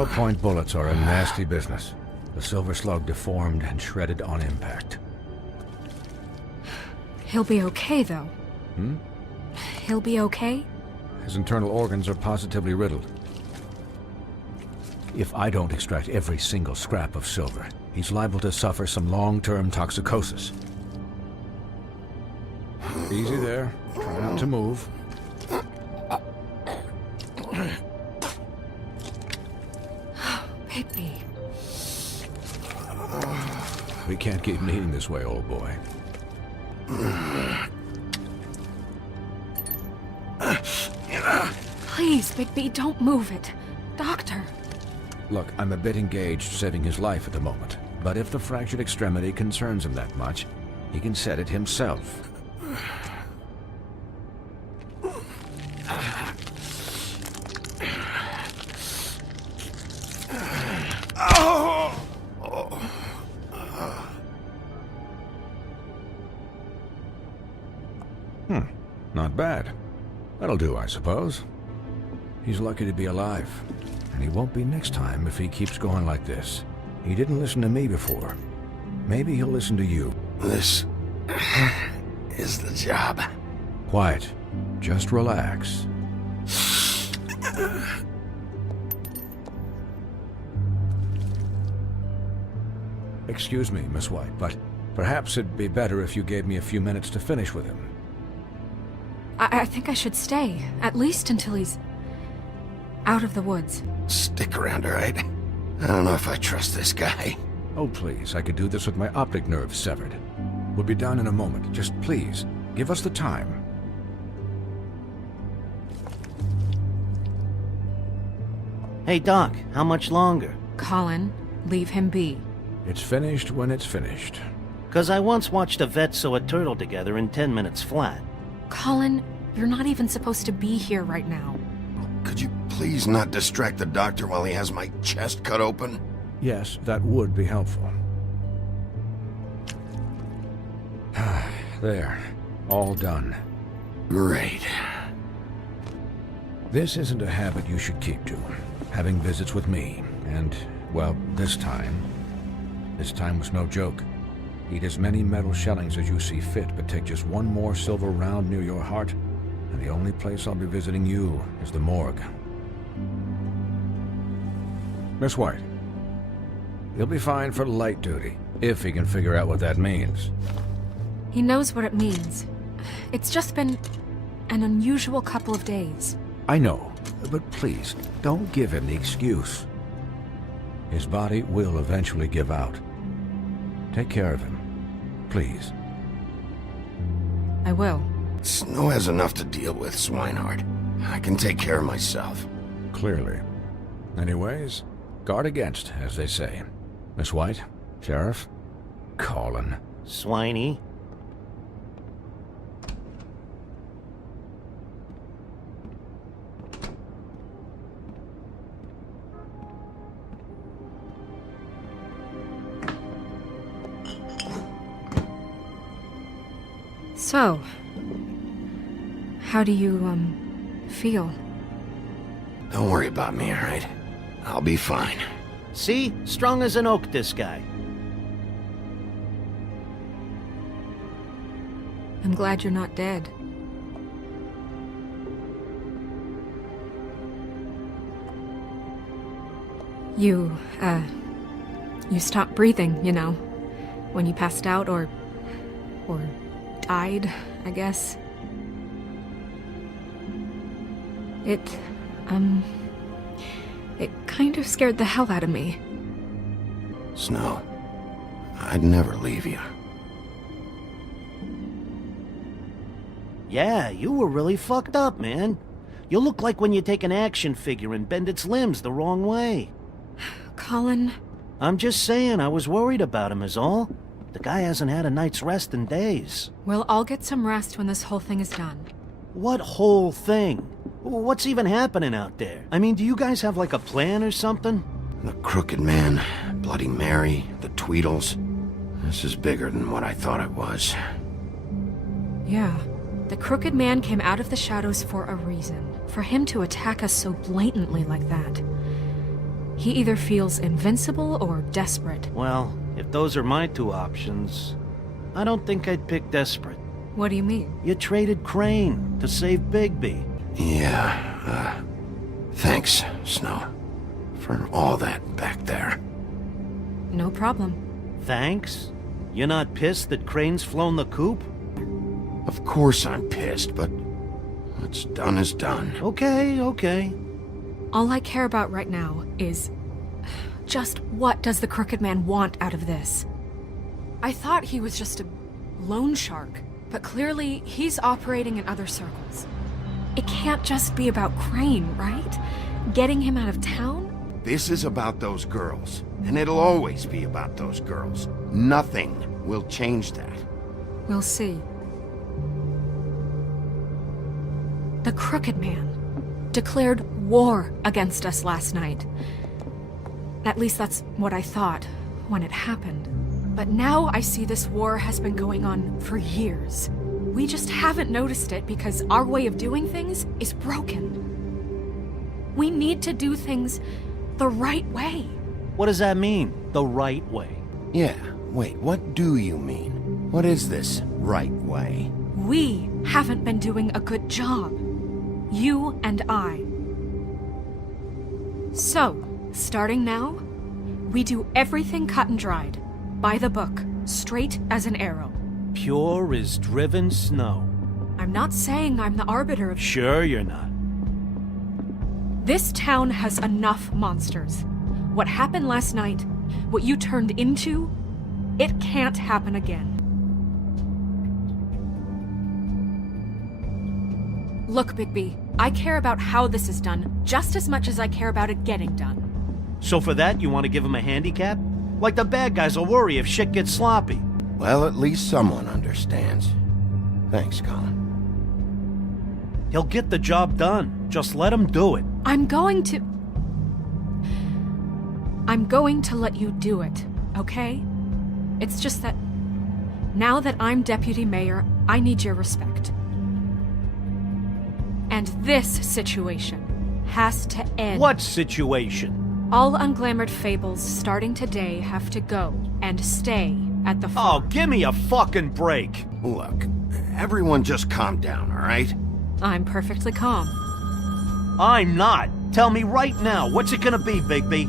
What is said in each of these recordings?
Hollow-point bullets are a nasty business. The silver slug deformed and shredded on impact. He'll be okay, though. Hmm? He'll be okay? His internal organs are positively riddled. If I don't extract every single scrap of silver, he's liable to suffer some long-term toxicosis. Easy there. Try not to move. Baby. We can't keep meeting this way, old boy. Please, Bigby, don't move it. Doctor. Look, I'm a bit engaged saving his life at the moment. But if the fractured extremity concerns him that much, he can set it himself. Not bad. That'll do, I suppose. He's lucky to be alive. And he won't be next time if he keeps going like this. He didn't listen to me before. Maybe he'll listen to you. This is the job. Quiet. Just relax. Excuse me, Miss White, but perhaps it'd be better if you gave me a few minutes to finish with him. I think I should stay, at least until he's out of the woods. Stick around, all right? I don't know if I trust this guy. Oh, please, I could do this with my optic nerve severed. We'll be done in a moment. Just please, give us the time. Hey, Doc, how much longer? Colin, leave him be. It's finished when it's finished. 'Cause I once watched a vet sew a turtle together in 10 minutes flat. Colin, you're not even supposed to be here right now. Could you please not distract the doctor while he has my chest cut open? Yes, that would be helpful. There. All done. Great. This isn't a habit you should keep to. Having visits with me. And, well, this time was no joke. Eat as many metal shellings as you see fit, but take just one more silver round near your heart, and the only place I'll be visiting you is the morgue. Miss White, he'll be fine for light duty, if he can figure out what that means. He knows what it means. It's just been an unusual couple of days. I know, but please, don't give him the excuse. His body will eventually give out. Take care of him, please. I will. Snow has enough to deal with, Swinehart. I can take care of myself. Clearly. Anyways, guard against, as they say. Miss White, Sheriff, Colin. Swiney. So, how do you, feel? Don't worry about me, all right? I'll be fine. See? Strong as an oak, this guy. I'm glad you're not dead. You stopped breathing, you know, when you passed out or died, I guess. It kind of scared the hell out of me. Snow, I'd never leave you. Yeah, you were really fucked up, man. You look like when you take an action figure and bend its limbs the wrong way. Colin... I'm just saying, I was worried about him is all. The guy hasn't had a night's rest in days. Well, I'll get some rest when this whole thing is done. What whole thing? What's even happening out there? I mean, do you guys have like a plan or something? The Crooked Man, Bloody Mary, the Tweedles. This is bigger than what I thought it was. Yeah. The Crooked Man came out of the shadows for a reason. For him to attack us so blatantly like that. He either feels invincible or desperate. Well, if those are my two options, I don't think I'd pick desperate. What do you mean? You traded Crane to save Bigby. Yeah, thanks, Snow, for all that back there. No problem. Thanks? You're not pissed that Crane's flown the coop? Of course I'm pissed, but what's done is done. Okay. All I care about right now is... just what does the Crooked Man want out of this? I thought he was just a loan shark, but clearly he's operating in other circles. It can't just be about Crane, right? Getting him out of town? This is about those girls, and it'll always be about those girls. Nothing will change that. We'll see. The Crooked Man declared war against us last night. At least that's what I thought when it happened. But now I see this war has been going on for years. We just haven't noticed it because our way of doing things is broken. We need to do things the right way. What does that mean, the right way? Yeah, wait, what do you mean? What is this right way? We haven't been doing a good job. You and I. So, starting now, we do everything cut and dried. By the book, straight as an arrow. Pure as driven snow. I'm not saying I'm the arbiter of... Sure you're not. This town has enough monsters. What happened last night, what you turned into, it can't happen again. Look, Bigby, I care about how this is done just as much as I care about it getting done. So for that, you want to give him a handicap? Like the bad guys will worry if shit gets sloppy. Well, at least someone understands. Thanks, Colin. He'll get the job done. Just let him do it. I'm going to let you do it, okay? It's just that now that I'm deputy mayor, I need your respect. And this situation has to end. What situation? All unglamored fables starting today have to go and stay at the Oh, farm. give me a fucking break. Look, everyone just calm down, all right? I'm perfectly calm. I'm not. Tell me right now, what's it gonna be, Bigby?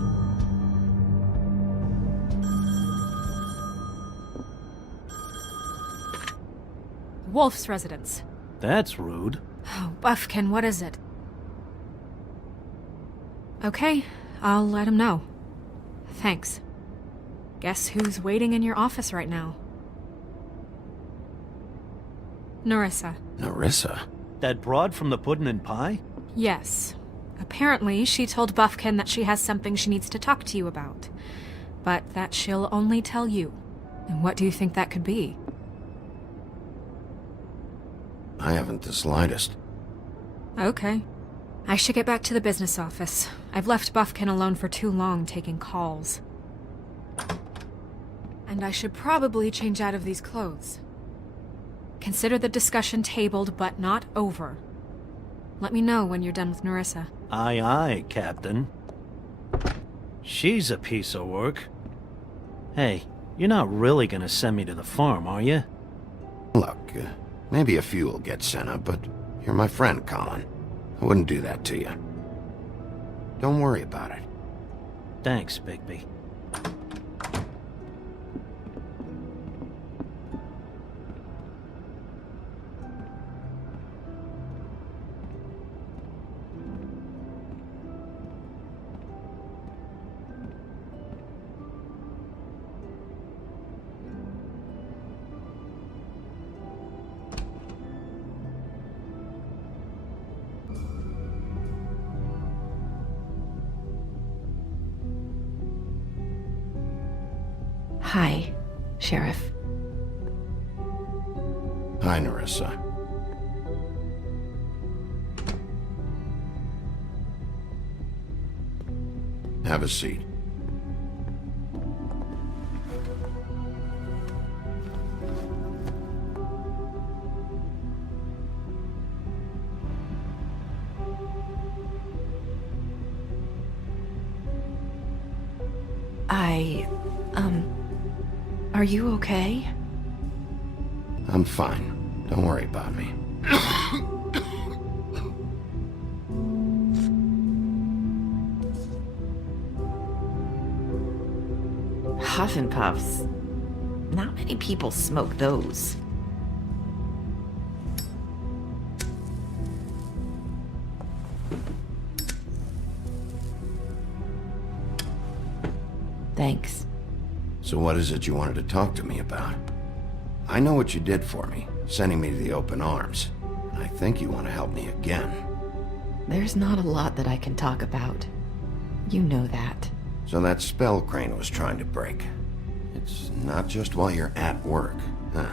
Wolf's residence. That's rude. Oh, Buffkin, what is it? Okay, I'll let him know. Thanks. Guess who's waiting in your office right now? Narissa. Narissa? That broad from the puddin' and pie? Yes. Apparently, she told Buffkin that she has something she needs to talk to you about. But that she'll only tell you. And what do you think that could be? I haven't the slightest. Okay. I should get back to the business office. I've left Buffkin alone for too long taking calls. And I should probably change out of these clothes. Consider the discussion tabled, but not over. Let me know when you're done with Narissa. Aye, aye, Captain. She's a piece of work. Hey, you're not really gonna send me to the farm, are you? Look, maybe a few will get sent up, but you're my friend, Colin. I wouldn't do that to you. Don't worry about it. Thanks, Bigby. Hi, Sheriff. Hi, Narissa. Have a seat. Are you okay? I'm fine. Don't worry about me. Huff and puffs. Not many people smoke those. Thanks. So what is it you wanted to talk to me about? I know what you did for me, sending me to the open arms. And I think you want to help me again. There's not a lot that I can talk about. You know that. So that spell Crane was trying to break. It's not just while you're at work, huh?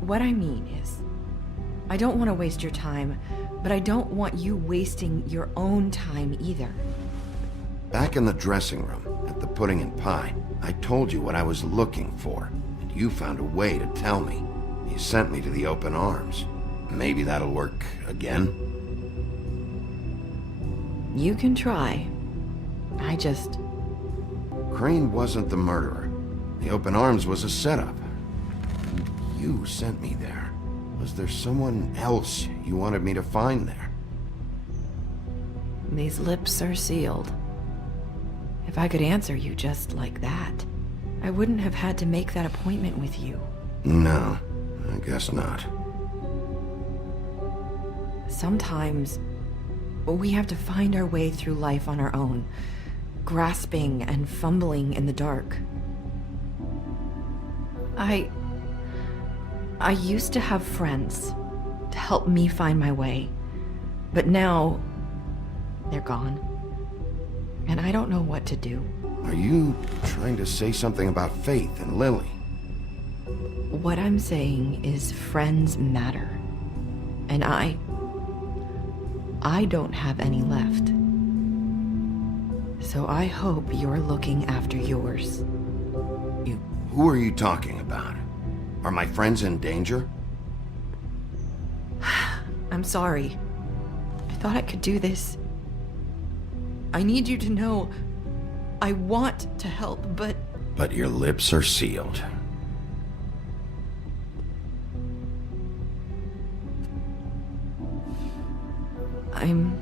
What I mean is, I don't want to waste your time, but I don't want you wasting your own time either. Back in the dressing room, at the pudding and pie, I told you what I was looking for, and you found a way to tell me. You sent me to the open arms. Maybe that'll work again? You can try. Crane wasn't the murderer. The open arms was a setup. And you sent me there. Was there someone else you wanted me to find there? These lips are sealed. If I could answer you just like that, I wouldn't have had to make that appointment with you. No, I guess not. Sometimes, we have to find our way through life on our own, grasping and fumbling in the dark. I used to have friends to help me find my way, but now they're gone, and I don't know what to do. Are you trying to say something about Faith and Lily? What I'm saying is friends matter, and I don't have any left. So I hope you're looking after yours. Who are you talking about? Are my friends in danger? I'm sorry. I thought I could do this. I need you to know I want to help, but... But your lips are sealed. I'm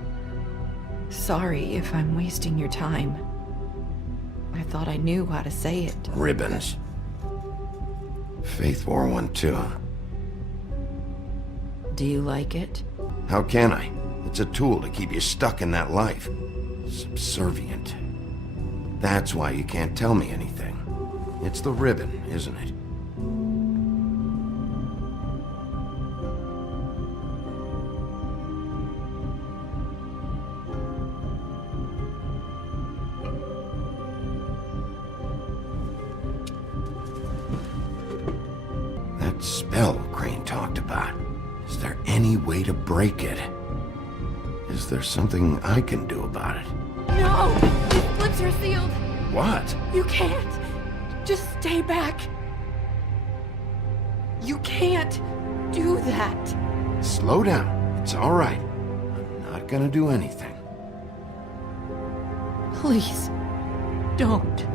sorry if I'm wasting your time. I thought I knew how to say it. Ribbons. Faith wore one too. Do you like it? How can I? It's a tool to keep you stuck in that life. Subservient. That's why you can't tell me anything. It's the ribbon, isn't it? That spell Crane talked about. Is there any way to break it? Is there something I can do about it? No! His lips are sealed! What? You can't! Just stay back! You can't do that! Slow down. It's all right. I'm not gonna do anything. Please, don't.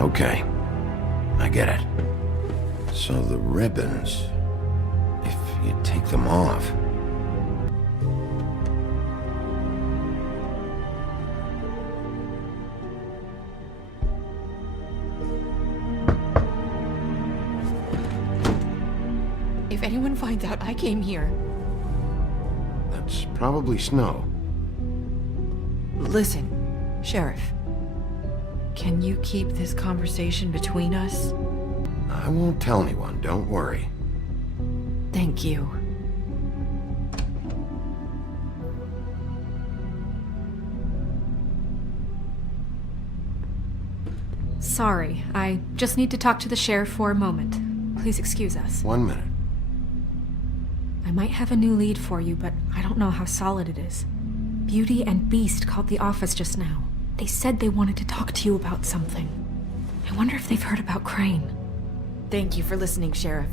Okay. I get it. So the ribbons... If you take them off... If anyone finds out I came here... That's probably snow. Listen, Sheriff. Can you keep this conversation between us? I won't tell anyone, don't worry. Thank you. Sorry, I just need to talk to the sheriff for a moment. Please excuse us. 1 minute. I might have a new lead for you, but I don't know how solid it is. Beauty and Beast called the office just now. They said they wanted to talk to you about something. I wonder if they've heard about Crane. Thank you for listening, Sheriff.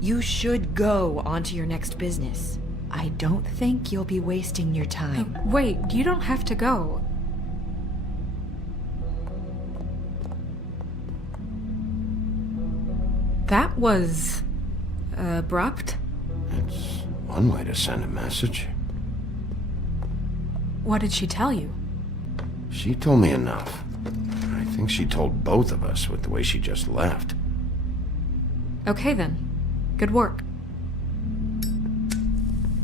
You should go on to your next business. I don't think you'll be wasting your time. Wait, you don't have to go. That was... abrupt? It's one way to send a message. What did she tell you? She told me enough. I think she told both of us with the way she just left. Okay then. Good work.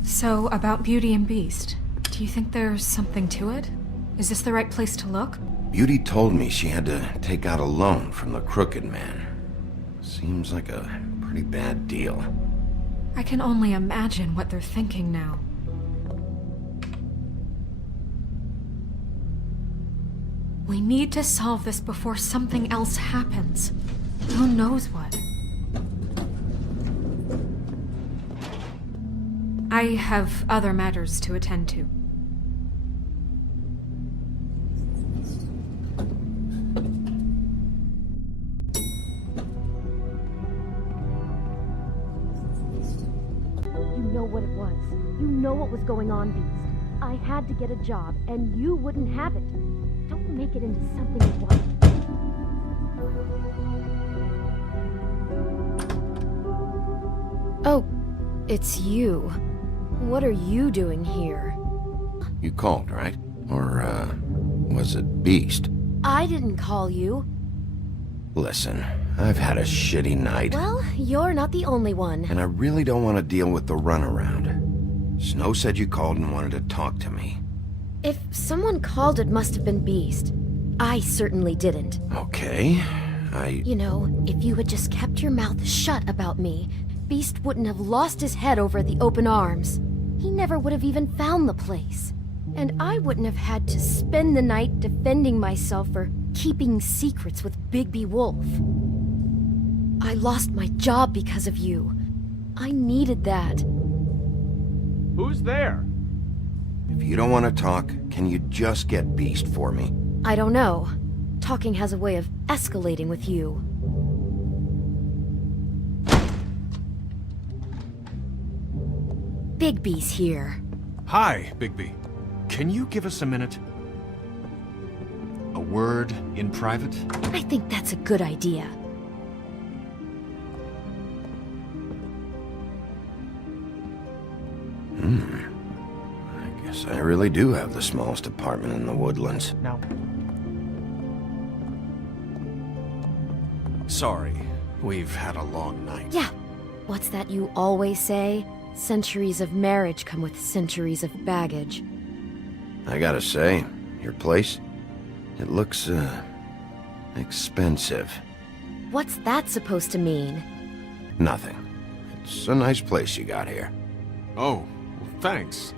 So, about Beauty and Beast, do you think there's something to it? Is this the right place to look? Beauty told me she had to take out a loan from the Crooked Man. Seems like a pretty bad deal. I can only imagine what they're thinking now. We need to solve this before something else happens. Who knows what? I have other matters to attend to. You know what it was. You know what was going on, Beast. I had to get a job, and you wouldn't have it. Don't make it into something you want. Oh, it's you. What are you doing here? You called, right? Or, was it Beast? I didn't call you. Listen, I've had a shitty night. Well, you're not the only one. And I really don't want to deal with the runaround. Snow said you called and wanted to talk to me. If someone called, it must have been Beast. I certainly didn't. Okay, You know, if you had just kept your mouth shut about me, Beast wouldn't have lost his head over at the open arms. He never would have even found the place. And I wouldn't have had to spend the night defending myself for keeping secrets with Bigby Wolf. I lost my job because of you. I needed that. Who's there? If you don't want to talk, can you just get Beast for me? I don't know. Talking has a way of escalating with you. Bigby's here. Hi, Bigby. Can you give us a minute? A word in private? I think that's a good idea. I guess I really do have the smallest apartment in the Woodlands. No. Sorry, we've had a long night. Yeah. What's that you always say? Centuries of marriage come with centuries of baggage. I gotta say, your place, it looks, expensive. What's that supposed to mean? Nothing. It's a nice place you got here. Oh, well, thanks.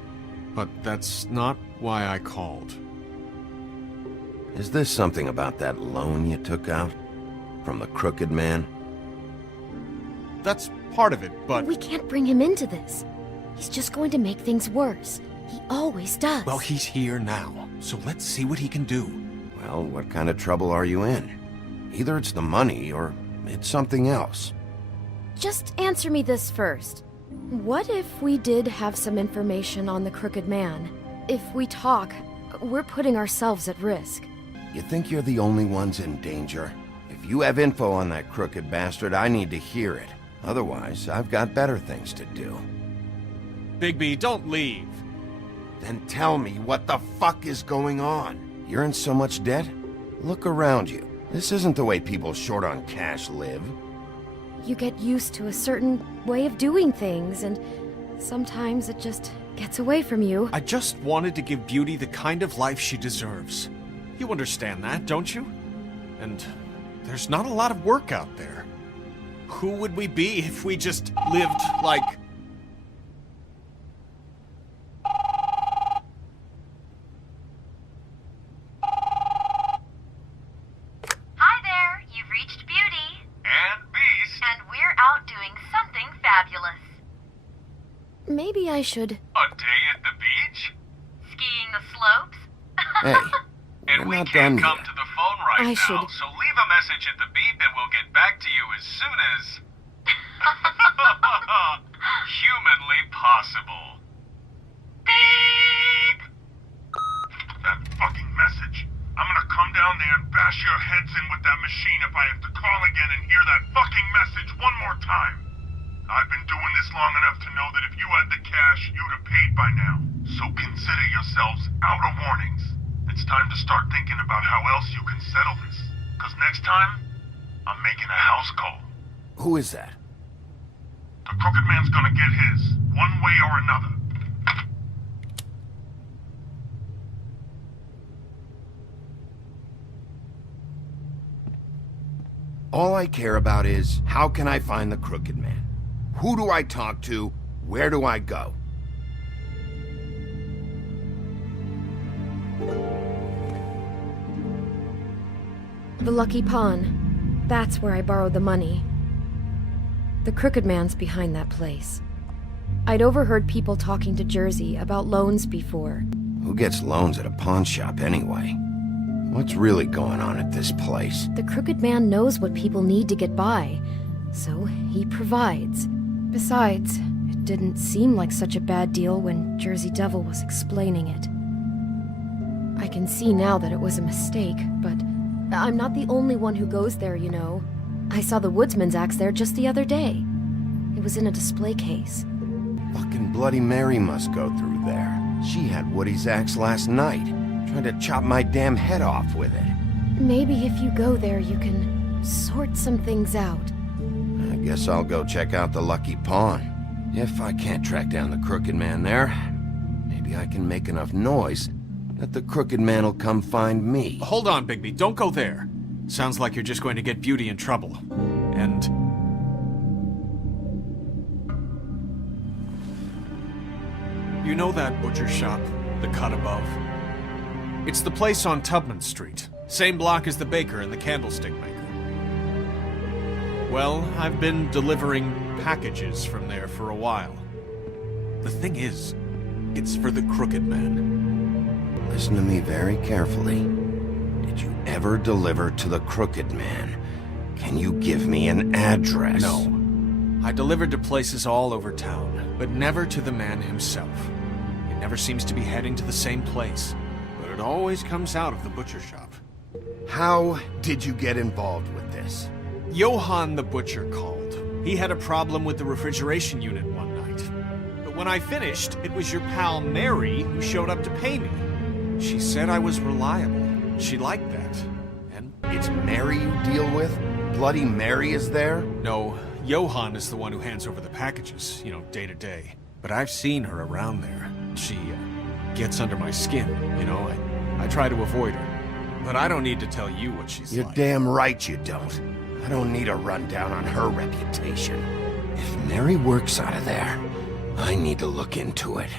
But that's not why I called. Is this something about that loan you took out? From the Crooked Man? That's part of it, but... We can't bring him into this. He's just going to make things worse. He always does. Well, he's here now, so let's see what he can do. Well, what kind of trouble are you in? Either it's the money, or it's something else. Just answer me this first. What if we did have some information on the Crooked Man? If we talk, we're putting ourselves at risk. You think you're the only ones in danger? If you have info on that crooked bastard, I need to hear it. Otherwise, I've got better things to do. Bigby, don't leave. Then tell me what the fuck is going on? You're in so much debt? Look around you. This isn't the way people short on cash live. You get used to a certain way of doing things, and sometimes it just gets away from you. I just wanted to give Beauty the kind of life she deserves. You understand that, don't you? And there's not a lot of work out there. Who would we be if we just lived like... Hi there, you've reached Beauty. And Beast. And we're out doing something fabulous. Maybe I should... A day at the beach? Skiing the slopes? Hey, And we're we not can't done come yet. to the phone right I now, should- so leave a message at the beep and we'll get back to you as soon as... possible. Beep! That fucking message. I'm gonna come down there and bash your heads in with that machine if I have to call again and hear that fucking message one more time. I've been doing this long enough to know that if you had the cash, you'd have paid by now. So consider yourselves out of warnings. It's time to start thinking about how else you can settle this. Because next time, I'm making a house call. Who is that? The Crooked Man's gonna get his, one way or another. All I care about is, how can I find the Crooked Man? Who do I talk to? Where do I go? The Lucky Pawn. That's where I borrowed the money. The Crooked Man's behind that place. I'd overheard people talking to Jersey about loans before. Who gets loans at a pawn shop anyway? What's really going on at this place? The Crooked Man knows what people need to get by, so he provides. Besides, it didn't seem like such a bad deal when Jersey Devil was explaining it. I can see now that it was a mistake, but I'm not the only one who goes there, you know. I saw the Woodsman's axe there just the other day. It was in a display case. Fucking Bloody Mary must go through there. She had Woody's axe last night, trying to chop my damn head off with it. Maybe if you go there, you can sort some things out. I guess I'll go check out the Lucky Pawn. If I can't track down the Crooked Man there, maybe I can make enough noise that the Crooked Man will come find me. Hold on, Bigby. Don't go there. Sounds like you're just going to get Beauty in trouble. And... you know that butcher shop? The cut above? It's the place on Tubman Street. Same block as the baker and the candlestick maker. Well, I've been delivering packages from there for a while. The thing is, it's for the Crooked Man. Listen to me very carefully. Did you ever deliver to the Crooked Man? Can you give me an address? No. I delivered to places all over town, but never to the man himself. It never seems to be heading to the same place, but it always comes out of the butcher shop. How did you get involved with this? Johann the butcher called. He had a problem with the refrigeration unit one night. But when I finished, it was your pal Mary who showed up to pay me. She said I was reliable. She liked that. And It's Mary you deal with? Bloody Mary is there? no, Johann is the one who hands over the packages, you know, day to day. But I've seen her around there. She gets under my skin, you know. I try to avoid her. But I don't need to tell you what she's You're like. damn right you don't. I don't need a rundown on her reputation. If Mary works out of there, I need to look into it.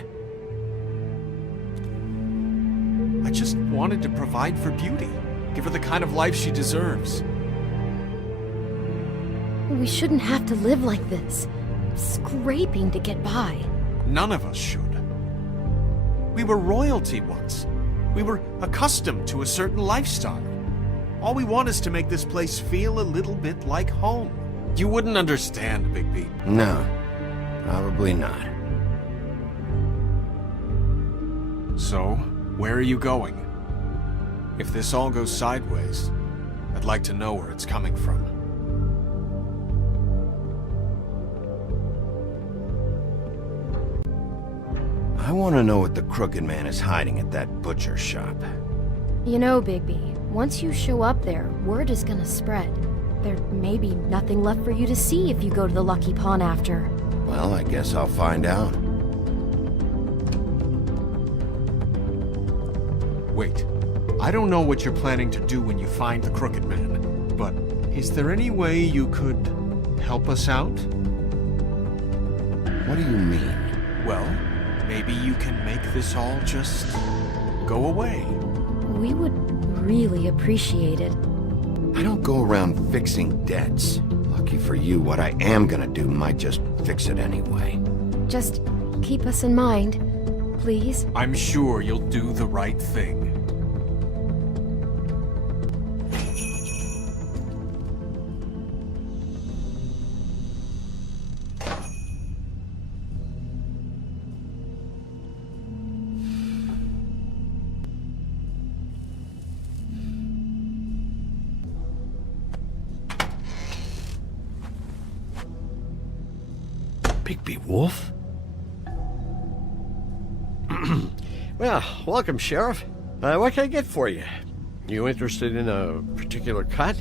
I just wanted to provide for Beauty. Give her the kind of life she deserves. We shouldn't have to live like this, scraping to get by. None of us should. We were royalty once. We were accustomed to a certain lifestyle. All we want is to make this place feel a little bit like home. You wouldn't understand, Bigby. No, probably not. So, where are you going? If this all goes sideways, I'd like to know where it's coming from. I want to know what the Crooked Man is hiding at that butcher shop. You know, Bigby, once you show up there, word is gonna spread. There may be nothing left for you to see if you go to the Lucky Pawn after. Well, I guess I'll find out. Wait, I don't know what you're planning to do when you find the Crooked Man, but is there any way you could help us out? What do you mean? Well, maybe you can make this all just go away. We would really appreciate it. I don't go around fixing debts. Lucky for you, what I am gonna do might just fix it anyway. Just keep us in mind, please. I'm sure you'll do the right thing. Bigby Wolf? Well, welcome, Sheriff. What can I get for you? You interested in a particular cut?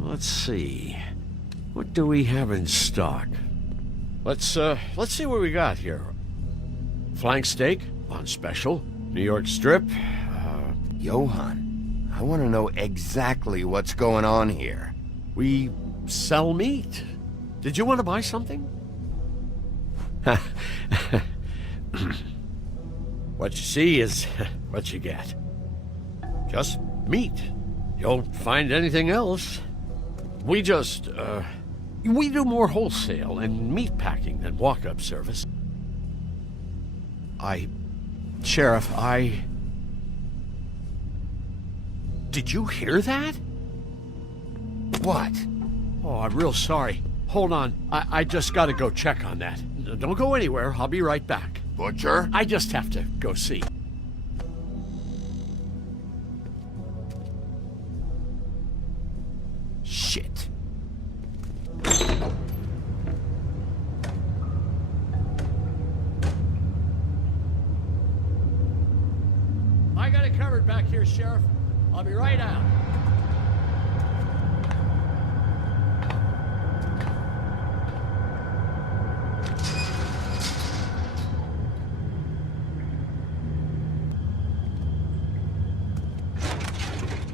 Let's see. What do we have in stock? Let's see what we got here. Flank steak on special. New York strip. Johann, I want to know exactly what's going on here. We sell meat. Did you want to buy something? What you see is what you get. Just meat. You won't find anything else. We just, we do more wholesale and meat packing than walk-up service. Sheriff, Did you hear that? What? Oh, I'm real sorry. Hold on. I just gotta go check on that. Don't go anywhere. I'll be right back. Butcher? I just have to go see. Shit. I got it covered back here, Sheriff. I'll be right out.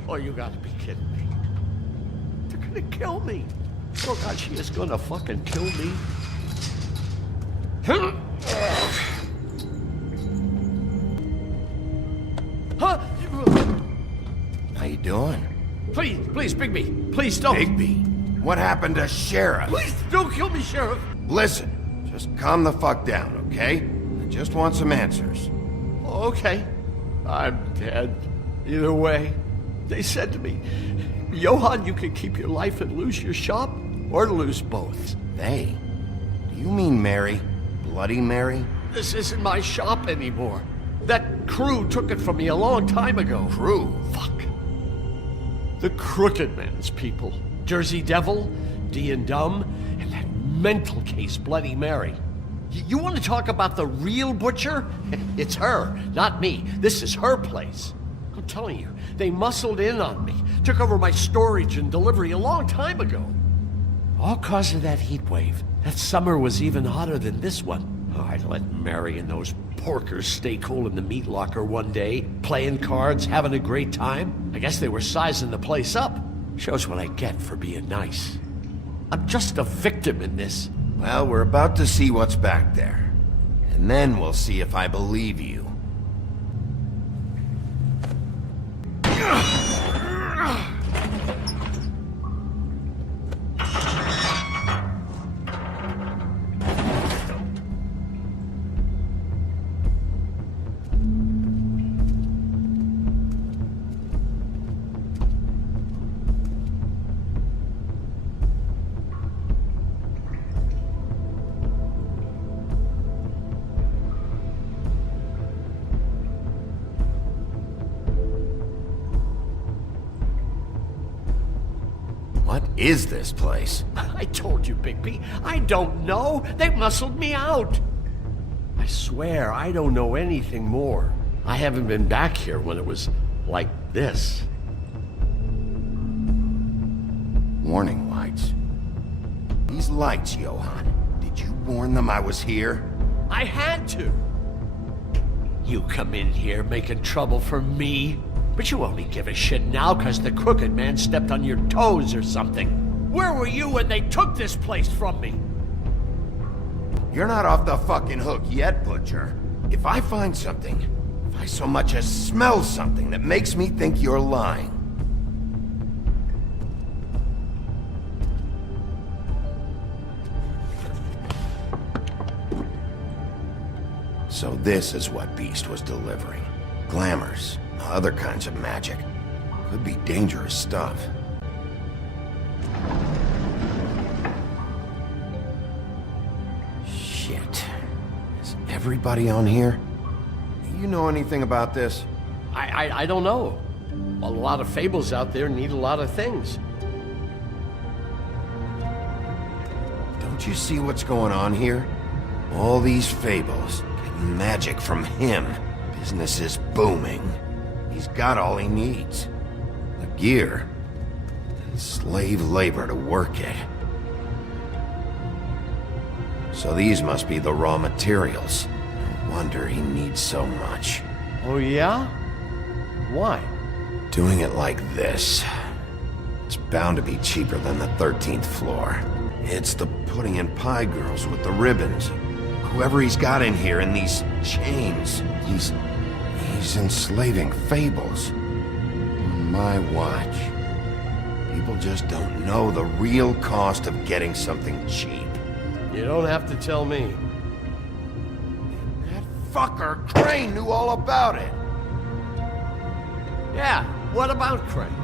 Oh, you gotta be kidding me. They're gonna kill me. Oh, God, she is gonna fucking kill me. Huh? How you doing? Please, Bigby. Please don't. Bigby? What happened to Sheriff? Please don't kill me, Sheriff. Listen, just calm the fuck down, okay? I just want some answers. Okay. I'm dead. Either way. They said to me, Johann, you can keep your life and lose your shop, or lose both. They? Do you mean Mary? Bloody Mary? This isn't my shop anymore. That crew took it from me a long time ago. Crew? Fuck. The Crooked Man's people. Jersey Devil, D and Dumb, and that mental case, Bloody Mary. You want to talk about the real butcher? It's her, not me. This is her place. I'm telling you, they muscled in on me, took over my storage and delivery a long time ago. All cause of that heat wave. That summer was even hotter than this one. Oh, I'd let Mary and those porkers stay cool in the meat locker one day, playing cards, having a great time. I guess they were sizing the place up. Shows what I get for being nice. I'm just a victim in this. Well, we're about to see what's back there. And then we'll see if I believe you. What is this place? I told you, Bigby. I don't know. They muscled me out. I swear, I don't know anything more. I haven't been back here when it was like this. Warning lights. These lights, Johann. Did you warn them I was here? I had to. You come in here making trouble for me. But you only give a shit now because the Crooked Man stepped on your toes or something. Where were you when they took this place from me? You're not off the fucking hook yet, Butcher. If I find something, if I so much as smell something that makes me think you're lying. So this is what Beast was delivering. Glamours. Other kinds of magic. Could be dangerous stuff. Shit. Is everybody on here? Do you know anything about this? I don't know. A lot of fables out there need a lot of things. Don't you see what's going on here? All these fables, getting magic from him. Business is booming. He's got all he needs. The gear, and slave labor to work it. So these must be the raw materials. No wonder he needs so much. Oh yeah? Why? Doing it like this, it's bound to be cheaper than the 13th floor. It's the pudding and pie girls with the ribbons. Whoever he's got in here in these chains, he's enslaving fables. On my watch. People just don't know the real cost of getting something cheap. You don't have to tell me. That fucker Crane knew all about it. Yeah, what about Crane?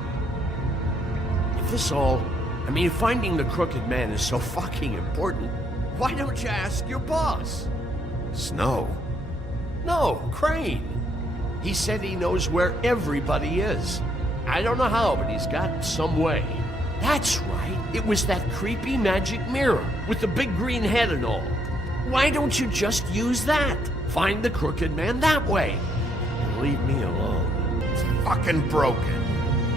If this all... I mean, finding the crooked man is so fucking important, why don't you ask your boss? Snow? No, Crane. He said he knows where everybody is. I don't know how, but he's got some way. That's right. It was that creepy magic mirror with the big green head and all. Why don't you just use that? Find the crooked man that way. And leave me alone. It's fucking broken.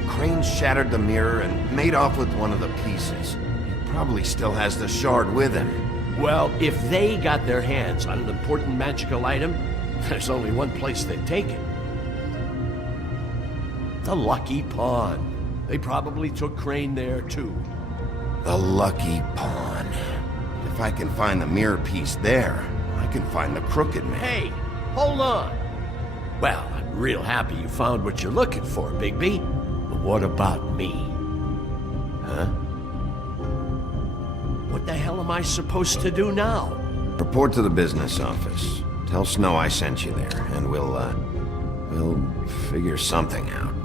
Crane shattered the mirror and made off with one of the pieces. He probably still has the shard with him. Well, if they got their hands on an important magical item, there's only one place they'd take it. The Lucky Pawn. They probably took Crane there, too. The Lucky Pawn. If I can find the mirror piece there, I can find the crooked man. Hey, hold on. Well, I'm real happy you found what you're looking for, Bigby. But what about me? Huh? What the hell am I supposed to do now? Report to the business office. Tell Snow I sent you there, and we'll figure something out.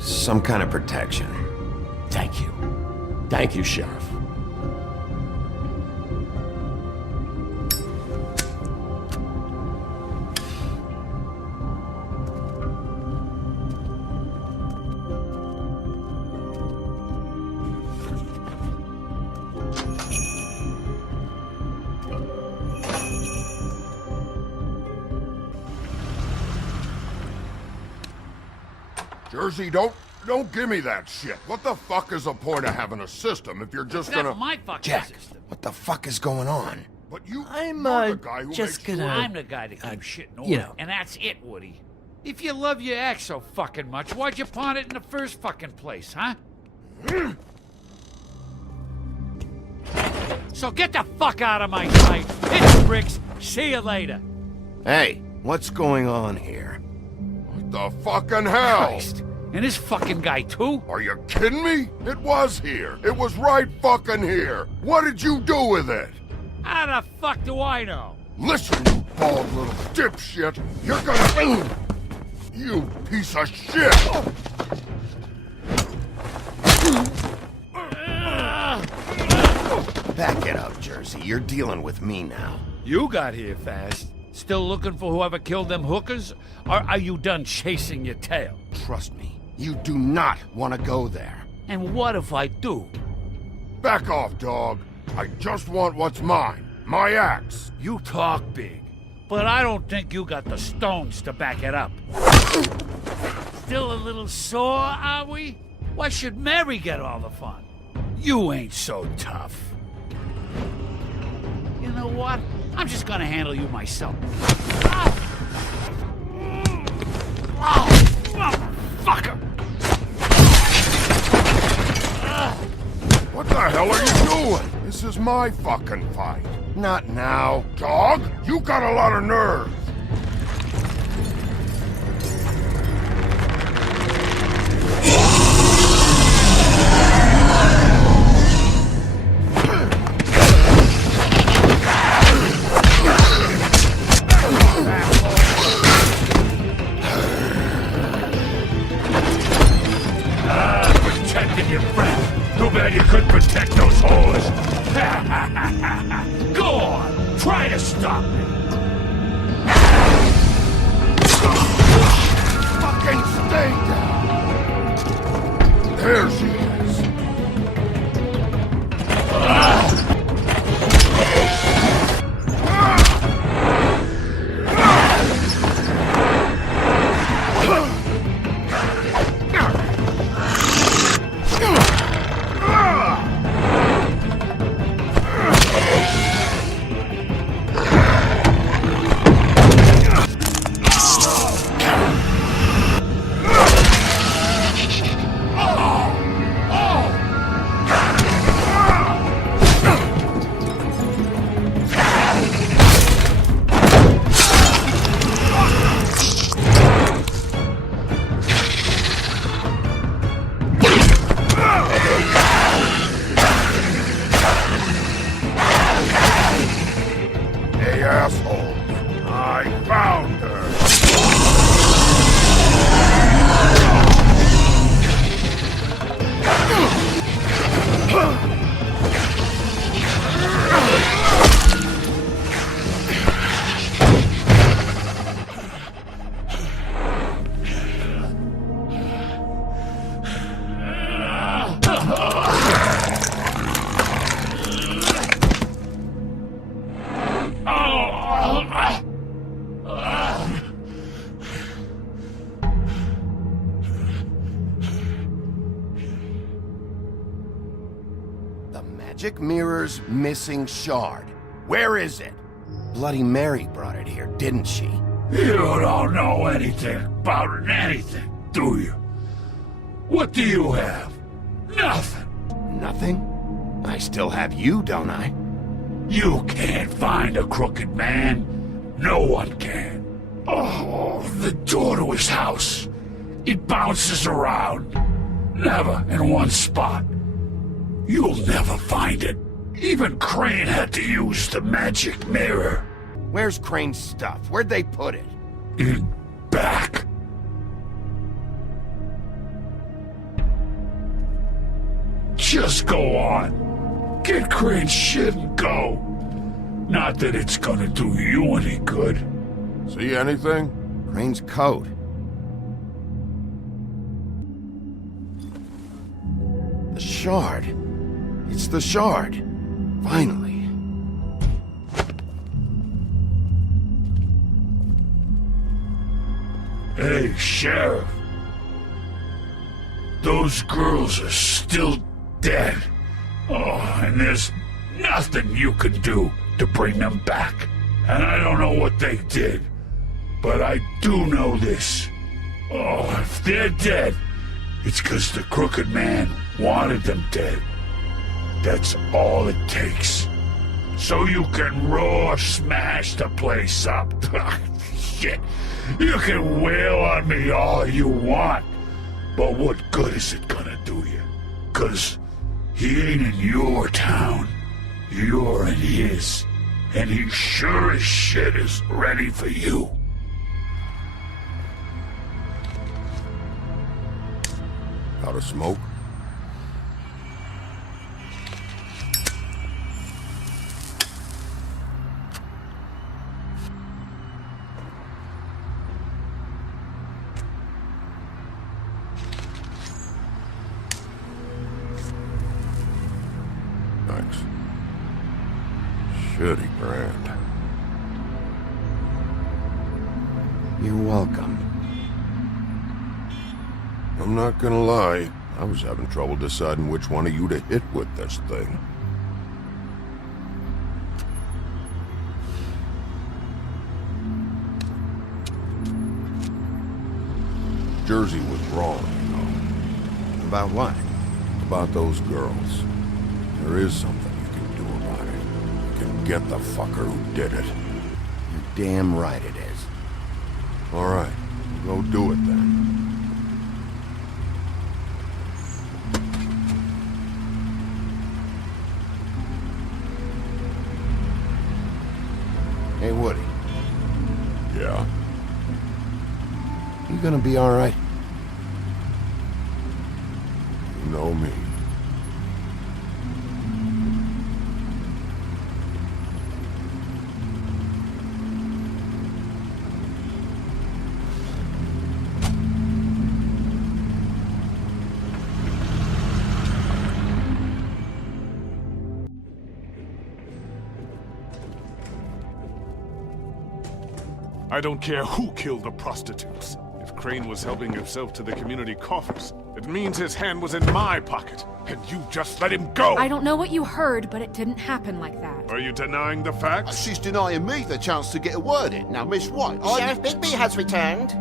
Some kind of protection. Thank you. Thank you, Sheriff. Jersey, don't give me that shit. What the fuck is the point of having a system if you're just gonna... That's my fucking Jack, system. what the fuck is going on? But you're I'm, the guy who just makes gonna... I'm the guy that keeps shit in order, you know. and that's it, Woody. If you love your ex so fucking much, why'd you pawn it in the first fucking place, huh? So get the fuck out of my sight. Hit the bricks. See you later. Hey, what's going on here? What the fucking hell? Christ. And this fucking guy, too? Are you kidding me? It was here. It was right fucking here. What did you do with it? How the fuck do I know? Listen, you bald little dipshit. You're gonna... You piece of shit! Back it up, Jersey. You're dealing with me now. You got here fast. Still looking for whoever killed them hookers? Or are you done chasing your tail? Trust me. You do not want to go there. And what if I do? Back off, dog. I just want what's mine. My axe. You talk big, but I don't think you got the stones to back it up. Still a little sore, are we? Why should Mary get all the fun? You ain't so tough. You know what? I'm just gonna handle you myself. Fucker! What the hell are you doing? This is my fucking fight. Not now. Dog, you got a lot of nerve. Protecting your friend. Too bad you couldn't protect those whores. Go on, try to stop me. Fucking stay down. There she is. Hey, asshole. I found her. The magic mirror's missing shard. Where is it? Bloody Mary brought it here, didn't she? You don't know anything about anything, do you? What do you have? Nothing. Nothing? I still have you, don't I? You can't find a crooked man. No one can. Oh, the door to his house. It bounces around. Never in one spot. You'll never find it. Even Crane had to use the magic mirror. Where's Crane's stuff? Where'd they put it? In back. Just go on. Get Crane's shit and go. Not that it's gonna do you any good. See anything? Crane's coat. The shard. It's the shard. Finally. Hey, Sheriff. Those girls are still dead. Oh, and there's nothing you can do to bring them back. And I don't know what they did, but I do know this. Oh, if they're dead, it's 'cause the crooked man wanted them dead. That's all it takes. So you can raw smash the place up. Shit. You can wail on me all you want, but what good is it gonna do you? 'Cause he ain't in your town. You're in his. And he sure as shit is ready for you. Out of smoke? Thanks. Shitty brand. You're welcome. I'm not gonna lie, I was having trouble deciding which one of you to hit with this thing. Jersey was wrong, you know. About what? About those girls. There is something you can do about it. You can get the fucker who did it. You're damn right it is. All right, go do it then. Hey, Woody. Yeah? You gonna be all right? You know me. I don't care who killed the prostitutes. If Crane was helping himself to the community coffers, it means his hand was in my pocket, and you just let him go! I don't know what you heard, but it didn't happen like that. Are you denying the facts? She's denying me the chance to get a word in. Now, Miss White, Sheriff Bigby has returned.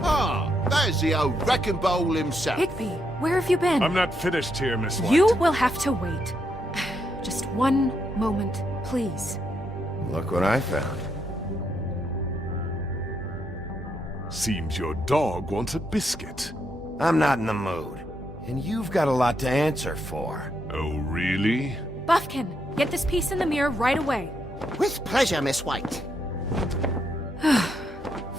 Ah, there's the old wrecking bowl himself. Bigby, where have you been? I'm not finished here, Miss White. You will have to wait. Just one moment, please. Look what I found. Seems your dog wants a biscuit. I'm not in the mood. And you've got a lot to answer for. Oh, really? Buffkin, get this piece in the mirror right away. With pleasure, Miss White.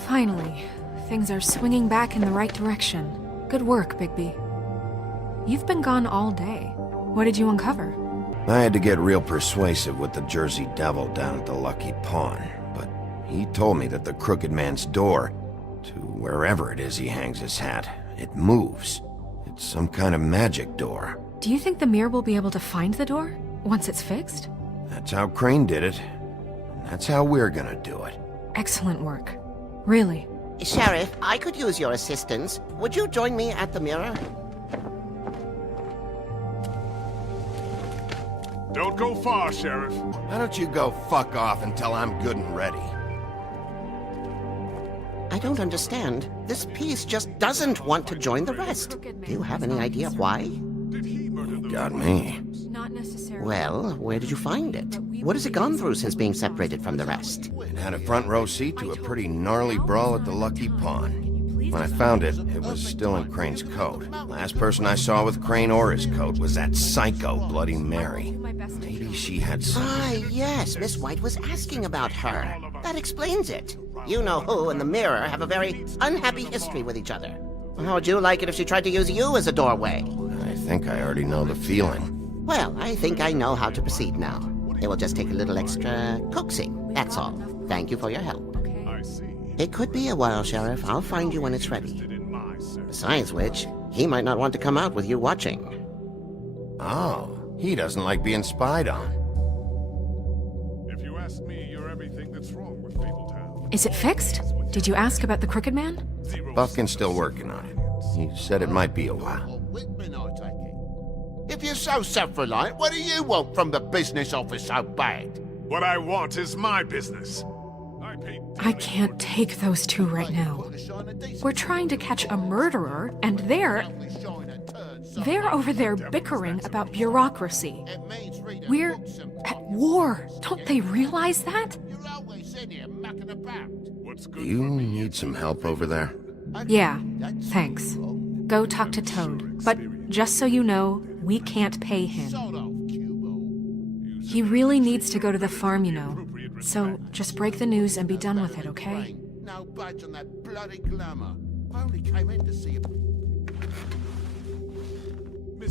Finally, things are swinging back in the right direction. Good work, Bigby. You've been gone all day. What did you uncover? I had to get real persuasive with the Jersey Devil down at the Lucky Pawn, but he told me that the Crooked Man's door, to wherever it is he hangs his hat, it moves. It's some kind of magic door. Do you think the mirror will be able to find the door once it's fixed? That's how Crane did it. And that's how we're gonna do it. Excellent work. Really. Sheriff, I could use your assistance. Would you join me at the mirror? Don't go far, Sheriff. Why don't you go fuck off until I'm good and ready? I don't understand. This piece just doesn't want to join the rest. Do you have any idea why? Got me. Not necessarily. Well, where did you find it? What has it gone through since being separated from the rest? It had a front row seat to a pretty gnarly brawl at the Lucky Pawn. When I found it, it was still in Crane's coat. Last person I saw with Crane or his coat was that psycho Bloody Mary. Maybe she had some... Ah, yes, Miss White was asking about her. That explains it. You know who and the mirror have a very unhappy history with each other. How would you like it if she tried to use you as a doorway? I think I already know the feeling. Well, I think I know how to proceed now. It will just take a little extra coaxing, that's all. Thank you for your help. It could be a while, Sheriff. I'll find you when it's ready. Besides which, he might not want to come out with you watching. Oh, he doesn't like being spied on. If you ask me, you're everything that's wrong with Fabletown. Is it fixed? Did you ask about the Crooked Man? Buffkin's still working on it. He said it might be a while. If you're so self-reliant, what do you want from the business office so bad? What I want is my business. I can't take those two right now. We're trying to catch a murderer, and they're over there bickering about bureaucracy. We're at war. Don't they realize that? Do you need some help over there? Yeah, thanks. Go talk to Toad. But just so you know, we can't pay him. He really needs to go to the farm, you know. So just break the news and be done with it, okay? No budge on that bloody glamour. I only came in to see you.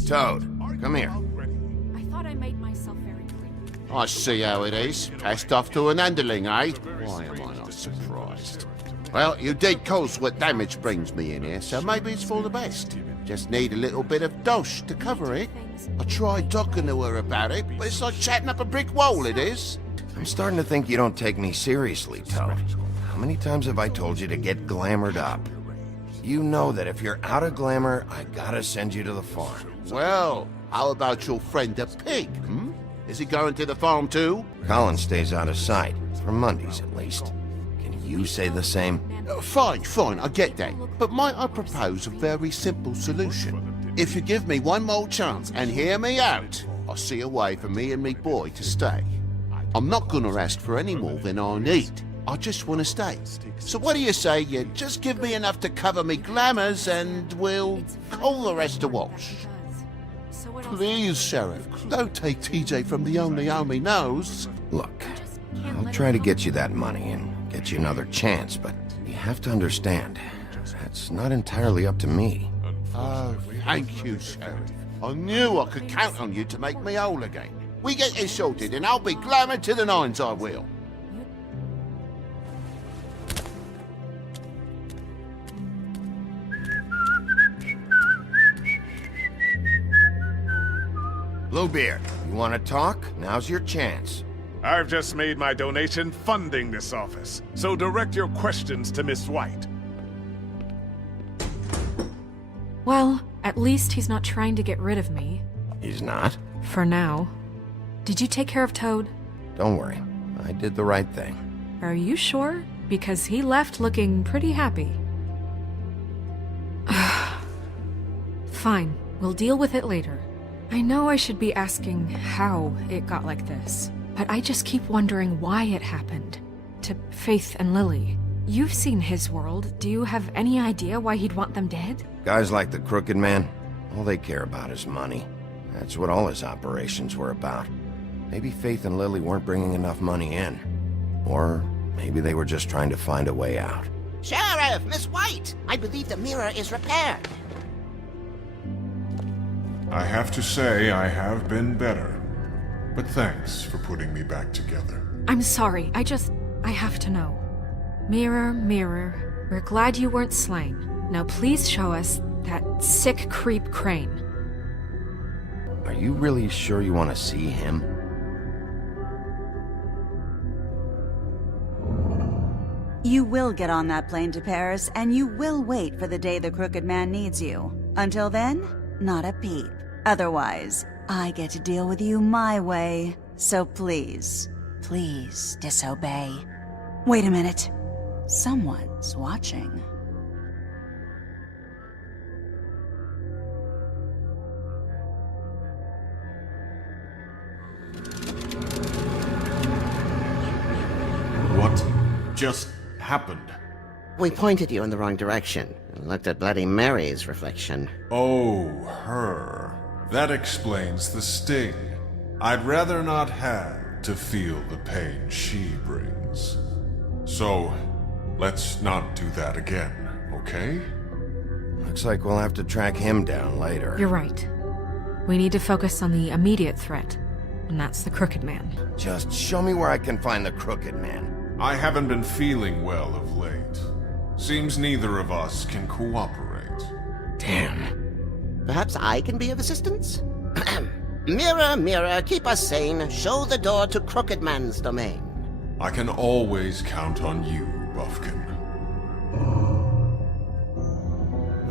Toad, come here. I thought I made myself very clear. I see how it is. Passed off to an underling, eh? Why am I not surprised? Well, you did cause what damage brings me in here, so maybe it's for the best. Just need a little bit of dosh to cover it. I tried talking to her about it, but it's like chatting up a brick wall, it is. I'm starting to think you don't take me seriously, Toad. How many times have I told you to get glamored up? You know that if you're out of glamour, I gotta send you to the farm. Well, how about your friend the pig, hmm? Is he going to the farm too? Colin stays out of sight, for Mondays at least. Can you say the same? Fine, I get that. But might I propose a very simple solution? If you give me one more chance and hear me out, I'll see a way for me and me boy to stay. I'm not gonna ask for any more than I need. I just want to stay. So what do you say you just give me enough to cover me glamours and we'll call the rest a wash? Please, Sheriff, don't take TJ from the only home he knows. Look, I'll try to get you that money and get you another chance, but you have to understand, that's not entirely up to me. Oh, thank you, Sheriff. I knew I could count on you to make me whole again. We get this sorted and I'll be glamoured to the nines, I will. Bluebeard, you want to talk? Now's your chance. I've just made my donation funding this office, so direct your questions to Miss White. Well, at least he's not trying to get rid of me. He's not? For now. Did you take care of Toad? Don't worry. I did the right thing. Are you sure? Because he left looking pretty happy. Fine, we'll deal with it later. I know I should be asking how it got like this, but I just keep wondering why it happened. To Faith and Lily. You've seen his world. Do you have any idea why he'd want them dead? Guys like the Crooked Man, all they care about is money. That's what all his operations were about. Maybe Faith and Lily weren't bringing enough money in. Or maybe they were just trying to find a way out. Sheriff, Miss White! I believe the mirror is repaired. I have to say I have been better. But thanks for putting me back together. I'm sorry, I have to know. Mirror, mirror, we're glad you weren't slain. Now please show us that sick creep Crane. Are you really sure you want to see him? You will get on that plane to Paris, and you will wait for the day the Crooked Man needs you. Until then, not a peep. Otherwise, I get to deal with you my way. So please, please disobey. Wait a minute. Someone's watching. What just happened? We pointed you in the wrong direction and looked at Bloody Mary's reflection. Oh, her. That explains the sting. I'd rather not have to feel the pain she brings. So, let's not do that again, okay? Looks like we'll have to track him down later. You're right. We need to focus on the immediate threat, and that's the Crooked Man. Just show me where I can find the Crooked Man. I haven't been feeling well of late. Seems neither of us can cooperate. Damn. Perhaps I can be of assistance? Mirror, mirror, keep us sane. Show the door to Crooked Man's domain. I can always count on you, Buffkin.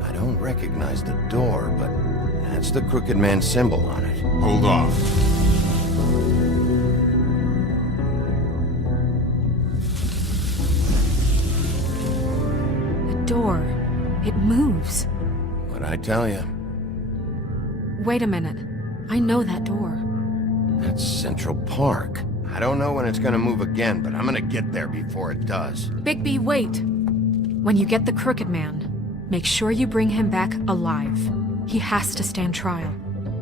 I don't recognize the door, but that's the Crooked Man symbol on it. Hold on. Door. It moves. What'd I tell you? Wait a minute. I know that door. That's Central Park. I don't know when it's gonna move again, but I'm gonna get there before it does. Bigby, wait! When you get the Crooked Man, make sure you bring him back alive. He has to stand trial.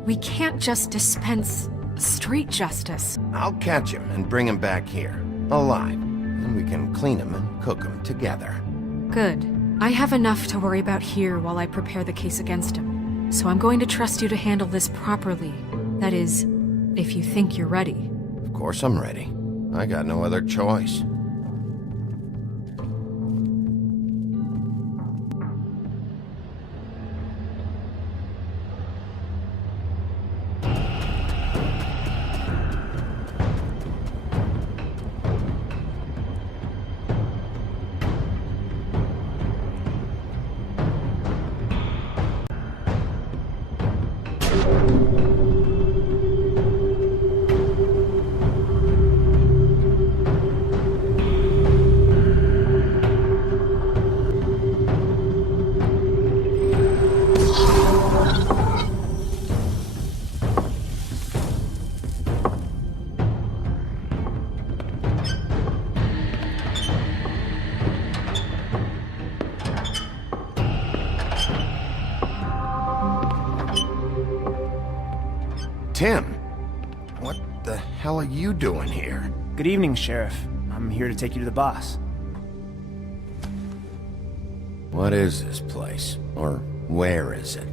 We can't just dispense street justice. I'll catch him and bring him back here, alive. Then we can clean him and cook him together. Good. I have enough to worry about here while I prepare the case against him. So I'm going to trust you to handle this properly. That is, if you think you're ready. Of course I'm ready. I got no other choice. Tim, what the hell are you doing here? Good evening, Sheriff. I'm here to take you to the boss. What is this place? Or where is it?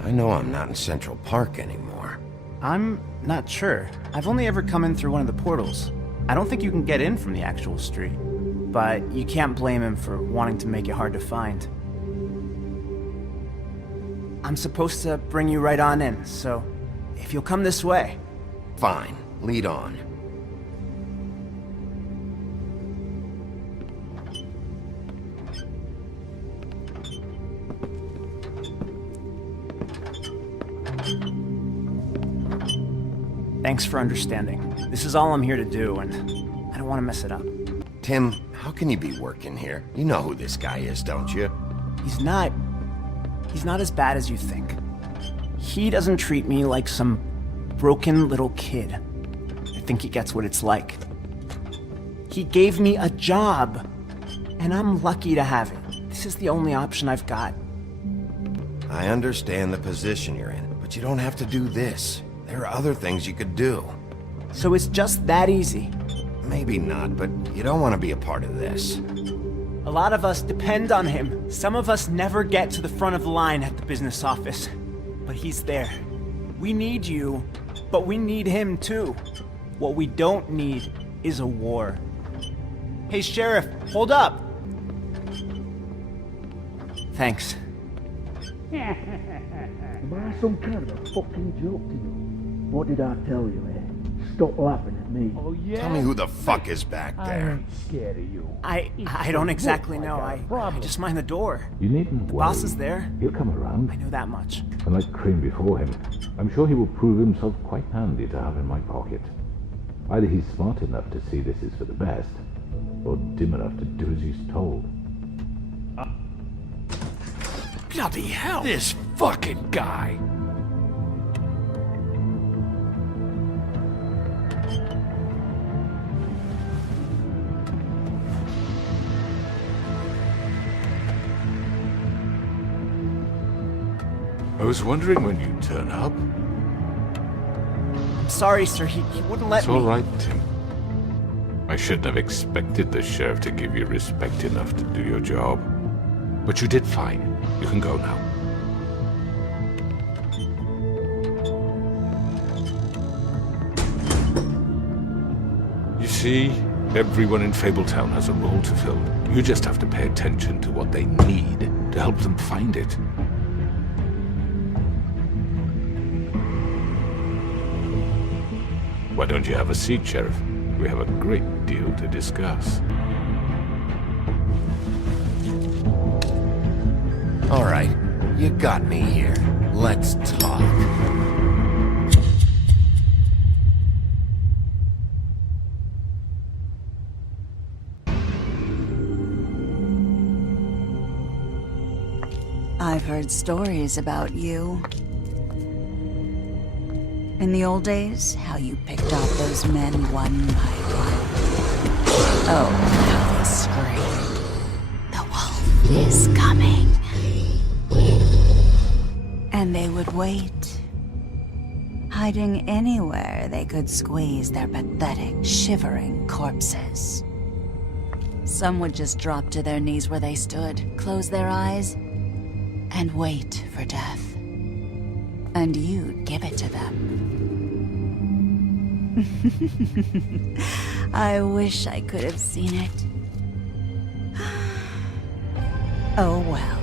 I know I'm not in Central Park anymore. I'm not sure. I've only ever come in through one of the portals. I don't think you can get in from the actual street. But you can't blame him for wanting to make it hard to find. I'm supposed to bring you right on in, so if you'll come this way. Fine, lead on. Thanks for understanding. This is all I'm here to do, and I don't want to mess it up. Tim, how can you be working here? You know who this guy is, don't you? He's not as bad as you think. He doesn't treat me like some broken little kid. I think he gets what it's like. He gave me a job, and I'm lucky to have it. This is the only option I've got. I understand the position you're in, but you don't have to do this. There are other things you could do. So it's just that easy. Maybe not, but you don't want to be a part of this. A lot of us depend on him. Some of us never get to the front of the line at the business office. But he's there. We need you, but we need him too. What we don't need is a war. Hey, Sheriff, hold up! Thanks. Am I some kind of a fucking joke to you? What did I tell you, eh? Stop laughing at me. Oh, yeah? Tell me who the fuck is back I there. ain't scared of you. I don't exactly know. I just mind the door. You needn't The worry. boss is there. He'll come around. I know that much. And like Crane before him, I'm sure he will prove himself quite handy to have in my pocket. Either he's smart enough to see this is for the best, or dim enough to do as he's told. Bloody hell! This fucking guy! I was wondering when you'd turn up. I'm sorry, sir. He wouldn't let It's me. all right, Tim. I shouldn't have expected the sheriff to give you respect enough to do your job. But you did fine. You can go now. You see, everyone in Fabletown has a role to fill. You just have to pay attention to what they need to help them find it. Why don't you have a seat, Sheriff? We have a great deal to discuss. All right, you got me here. Let's talk. I've heard stories about you. In the old days, how you picked off those men one by one. Oh, how they screamed. The wolf is coming. And they would wait, hiding anywhere they could squeeze their pathetic, shivering corpses. Some would just drop to their knees where they stood, close their eyes, and wait for death. And you'd give it to them. I wish I could have seen it. Oh well.